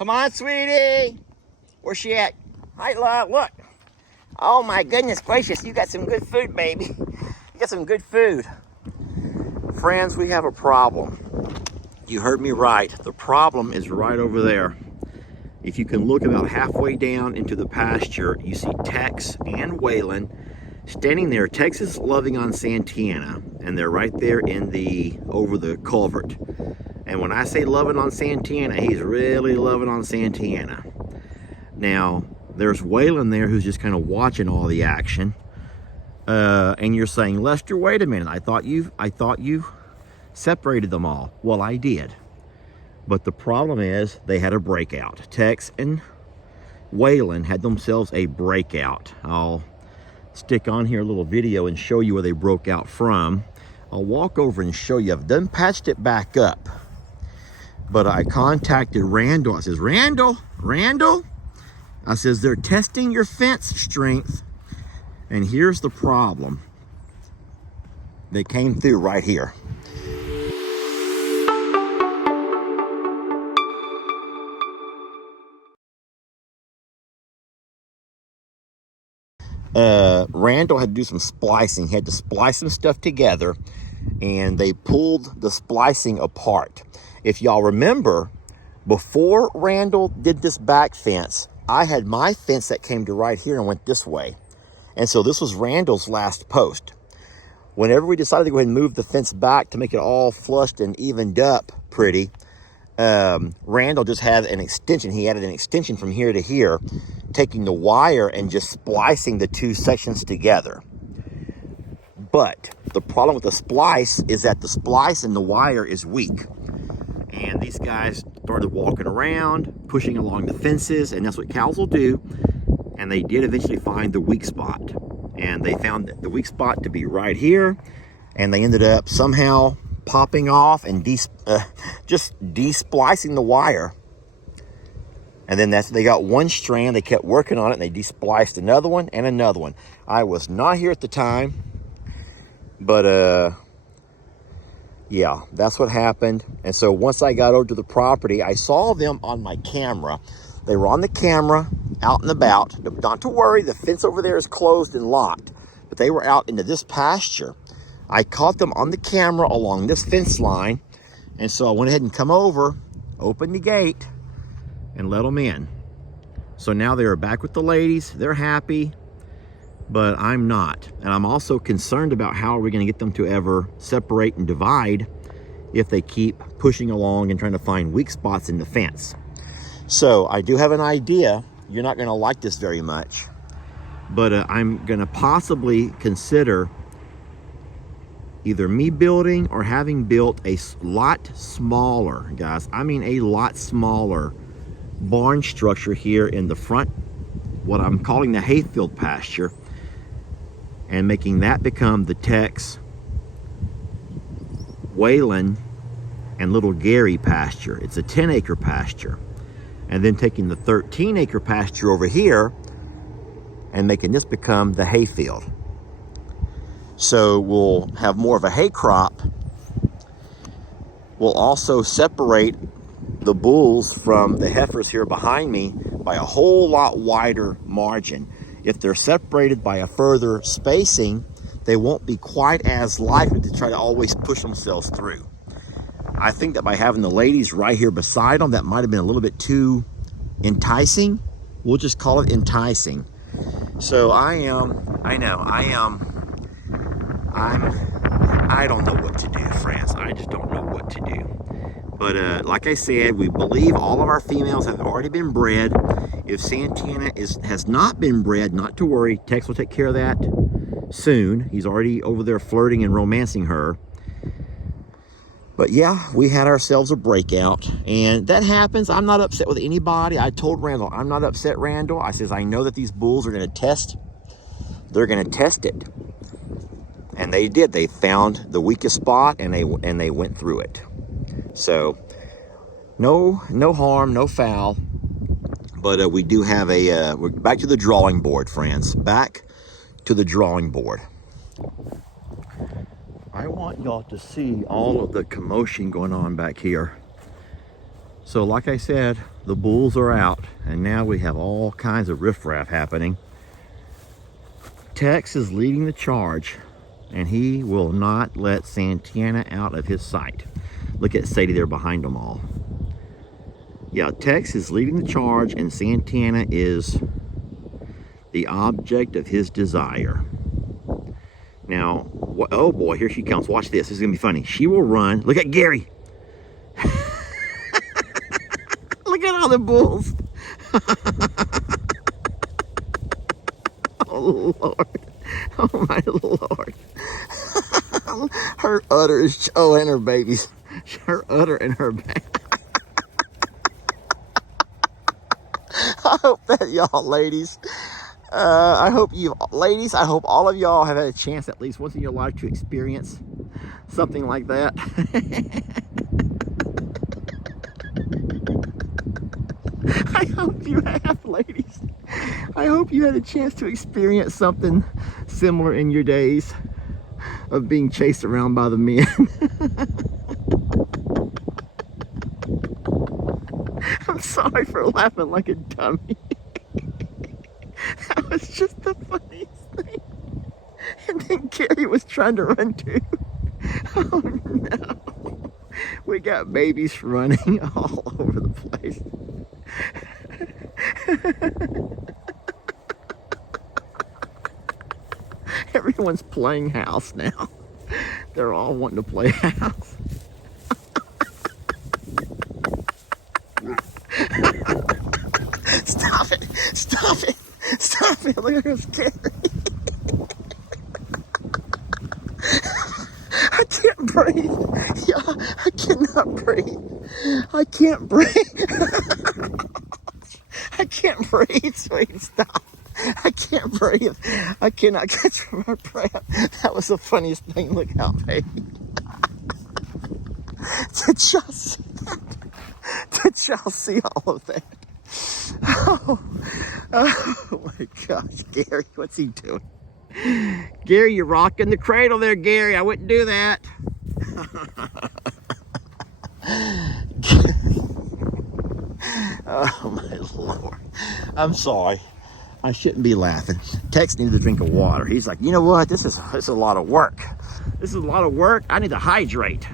Come on, sweetie. Where's she at? Hi, love, look. Oh my goodness gracious, you got some good food, baby. You got some good food. Friends, we have a problem. You heard me right. The problem is right over there. If you can look about halfway down into the pasture, you see Tex and Waylon standing there. Tex is loving on Santana, and they're right there over the culvert. And when I say loving on Santana, he's really loving on Santana. Now, there's Waylon there who's just kind of watching all the action. And you're saying, Lester, wait a minute. I thought you separated them all. Well, I did. But the problem is they had a breakout. Tex and Waylon had themselves a breakout. I'll stick on here a little video and show you where they broke out from. I'll walk over and show you. I've done patched it back up. But I contacted Randall. I says, Randall, I says, they're testing your fence strength. And here's the problem. They came through right here. Randall had to do some splicing. He had to splice some stuff together, and they pulled the splicing apart. If y'all remember, before Randall did this back fence, I had my fence that came to right here and went this way. And so this was Randall's last post. Whenever we decided to go ahead and move the fence back to make it all flushed and evened up pretty, Randall just had an extension. He added an extension from here to here, taking the wire and just splicing the two sections together. But the problem with the splice is that the splice and the wire is weak. And these guys started walking around, pushing along the fences, and that's what cows will do. And they did eventually find the weak spot. And they found the weak spot to be right here. And they ended up somehow popping off and just de-splicing the wire. And then they got one strand. They kept working on it, and they de-spliced another one and another one. I was not here at the time, but yeah, that's what happened. And so once I got over to the property, I saw them on my camera. They were on the camera, out and about. Not to worry, the fence over there is closed and locked. But they were out into this pasture. I caught them on the camera along this fence line. And so I went ahead and come over, opened the gate, and let them in. So now they are back with the ladies. They're happy, but I'm not. And I'm also concerned about how are we going to get them to ever separate and divide if they keep pushing along and trying to find weak spots in the fence. So I do have an idea. You're not going to like this very much, but I'm going to possibly consider either me building or having built a lot smaller, guys, I mean a lot smaller barn structure here in the front, what I'm calling the hayfield pasture, and making that become the Tex, Waylon, and little Gary pasture. It's a 10-acre pasture. And then taking the 13-acre pasture over here and making this become the hayfield. So we'll have more of a hay crop. We'll also separate the bulls from the heifers here behind me by a whole lot wider margin. If they're separated by a further spacing, they won't be quite as likely to try to always push themselves through. I think that by having the ladies right here beside them, that might have been a little bit too enticing. We'll just call it enticing. So I don't know what to do, friends. I just don't know what to do. But like I said, we believe all of our females have already been bred. If Santana has not been bred, not to worry. Tex will take care of that soon. He's already over there flirting and romancing her. But yeah, we had ourselves a breakout, and that happens. I'm not upset with anybody. I told Randall, I'm not upset, Randall. I says, I know that these bulls are going to test. They're going to test it. And they did. They found the weakest spot, and they went through it. So no harm, no foul. But we do have we're back to the drawing board, friends. Back to the drawing board. I want y'all to see all of the commotion going on back here. So like I said, the bulls are out, and now we have all kinds of riffraff happening. Tex is leading the charge, and he will not let Santana out of his sight. Look at Sadie there behind them all. Yeah, Tex is leading the charge, and Santana is the object of his desire. Now, oh boy, here she comes. Watch this. This is going to be funny. She will run. Look at Gary. Look at all the bulls. Oh, Lord. Oh, my Lord. Her udder is, oh, and her babies. Her udder and her baby. I hope that y'all ladies, I hope all of y'all have had a chance at least once in your life to experience something like that. I hope you have, ladies. I hope you had a chance to experience something similar in your days of being chased around by the men. I'm sorry for laughing like a dummy. That was just the funniest thing. And then Gary was trying to run too. Oh no. We got babies running all over the place. Everyone's playing house now. They're all wanting to play house. Stop it! Stop it! Stop it! Look at her scary. I can't breathe. Yeah, I cannot breathe. I can't breathe. I can't breathe, sweetie. Stop. I can't breathe. I cannot catch my breath. That was the funniest thing. Look out, baby. Did y'all see that? Did y'all see all of that? Oh my gosh, Gary, what's he doing? Gary, you're rocking the cradle there, Gary. I wouldn't do that. Oh my Lord. I'm sorry. I shouldn't be laughing. Tex needed a drink of water. He's like, you know what? This is a lot of work. This is a lot of work. I need to hydrate.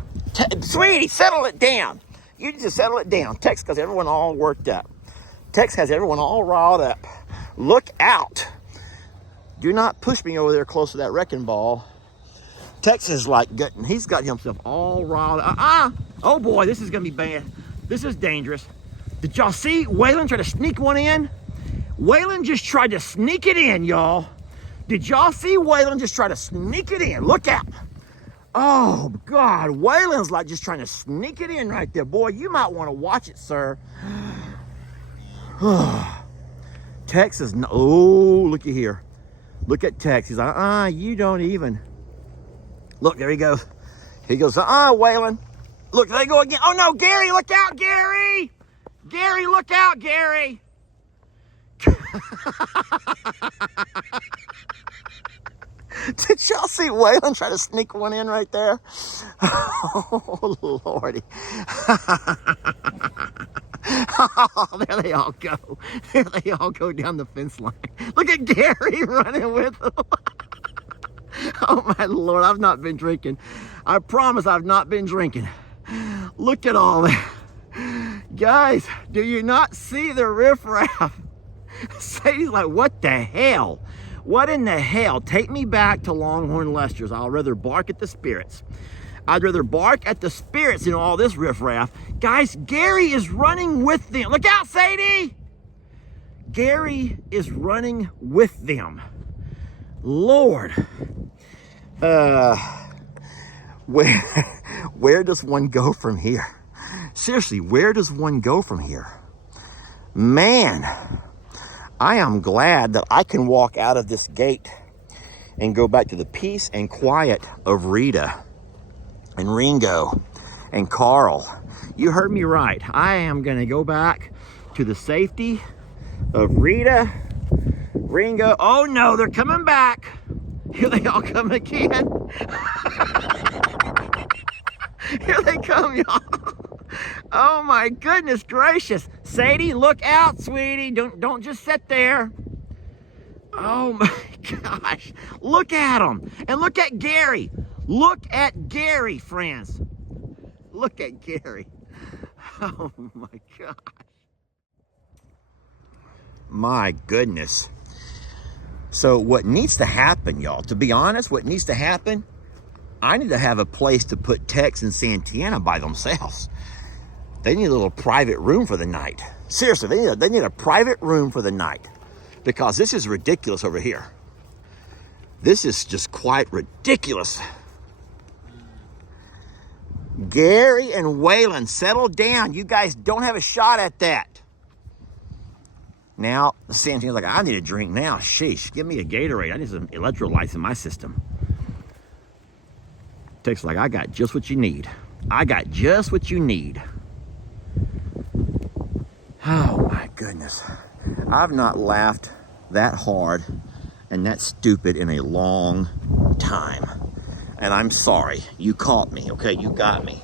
Sweetie, settle it down. You need to settle it down. Tex has everyone all worked up. Tex has everyone all riled up. Look out. Do not push me over there close to that wrecking ball. Tex is like, he's got himself all riled up. Oh boy, this is going to be bad. This is dangerous. Did y'all see Waylon try to sneak one in? Waylon just tried to sneak it in, y'all. Did y'all see Waylon just try to sneak it in? Look out. Oh, God. Waylon's like just trying to sneak it in right there. Boy, you might want to watch it, sir. Tex is, oh, looky here. Look at Tex. He's like, you don't even. Look, there he goes. He goes, Waylon. Look, there they go again. Oh, no, Gary, look out, Gary. Gary, look out, Gary. Did y'all see Waylon try to sneak one in right there? Oh, Lordy. Oh, there they all go. There they all go down the fence line. Look at Gary running with them. Oh, my Lord, I've not been drinking. I promise I've not been drinking. Look at all that. Guys, do you not see the riffraff? Sadie's like, what the hell? What in the hell? Take me back to Longhorn Lester's. I'll rather bark at the spirits. I'd rather bark at the spirits than all this riffraff. Guys, Gary is running with them. Look out, Sadie! Gary is running with them. Lord. Where does one go from here? Seriously, where does one go from here? Man, I am glad that I can walk out of this gate and go back to the peace and quiet of Rita and Ringo and Carl. You heard me right. I am going to go back to the safety of Rita, Ringo. Oh no, they're coming back. Here they all come again. Here they come, y'all. Oh my goodness gracious. Sadie, look out, sweetie. Don't just sit there. Oh my gosh. Look at him. And look at Gary. Look at Gary, friends. Look at Gary. Oh my gosh. My goodness. So what needs to happen, y'all, to be honest, what needs to happen, I need to have a place to put Tex and Santana by themselves. They need a little private room for the night. Seriously, they need a private room for the night, because this is ridiculous over here. This is just quite ridiculous. Gary and Waylon, settle down. You guys don't have a shot at that. Now, Santana's like, I need a drink now. Sheesh, give me a Gatorade. I need some electrolytes in my system. Tex like, I got just what you need. I got just what you need. Oh my goodness. I've not laughed that hard and that stupid in a long time. And I'm sorry. You caught me, okay? You got me.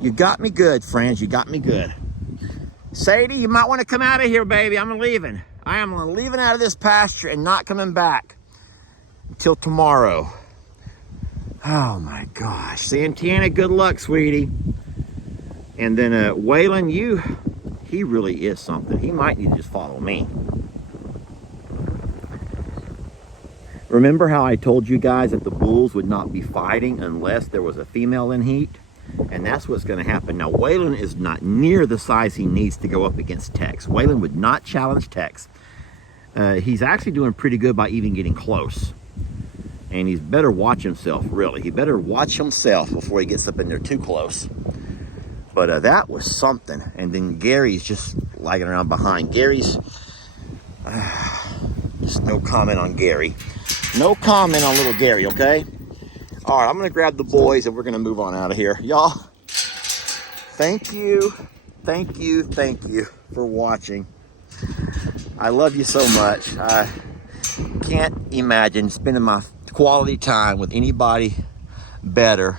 You got me good, friends. You got me good. Sadie, you might want to come out of here, baby. I'm leaving. I am leaving out of this pasture and not coming back until tomorrow. Oh my gosh. Santana, good luck, sweetie. And then Waylon, he really is something. He might need to just follow me. Remember how I told you guys that the bulls would not be fighting unless there was a female in heat? And that's what's going to happen. Now, Waylon is not near the size he needs to go up against Tex. Waylon would not challenge Tex. He's actually doing pretty good by even getting close. And he's better watch himself, really. He better watch himself before he gets up in there too close. But that was something. And then Gary's just lagging around behind. Gary's... just no comment on Gary. No comment on little Gary, okay? All right, I'm going to grab the boys and we're going to move on out of here. Y'all, thank you for watching. I love you so much. I can't imagine spending my quality time with anybody better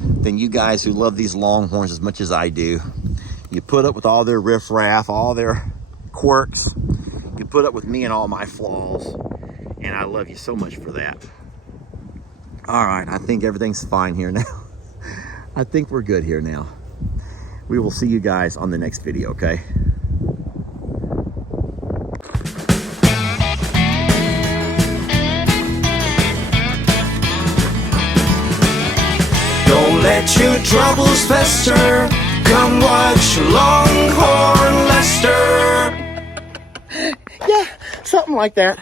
than you guys who love these Longhorns as much as I do. You put up with all their riffraff, all their quirks. You put up with me and all my flaws. And I love you so much for that. All right, I think everything's fine here now. I think we're good here now. We will see you guys on the next video, okay? Don't let your troubles fester. Come watch Longhorn Lester. Yeah, something like that.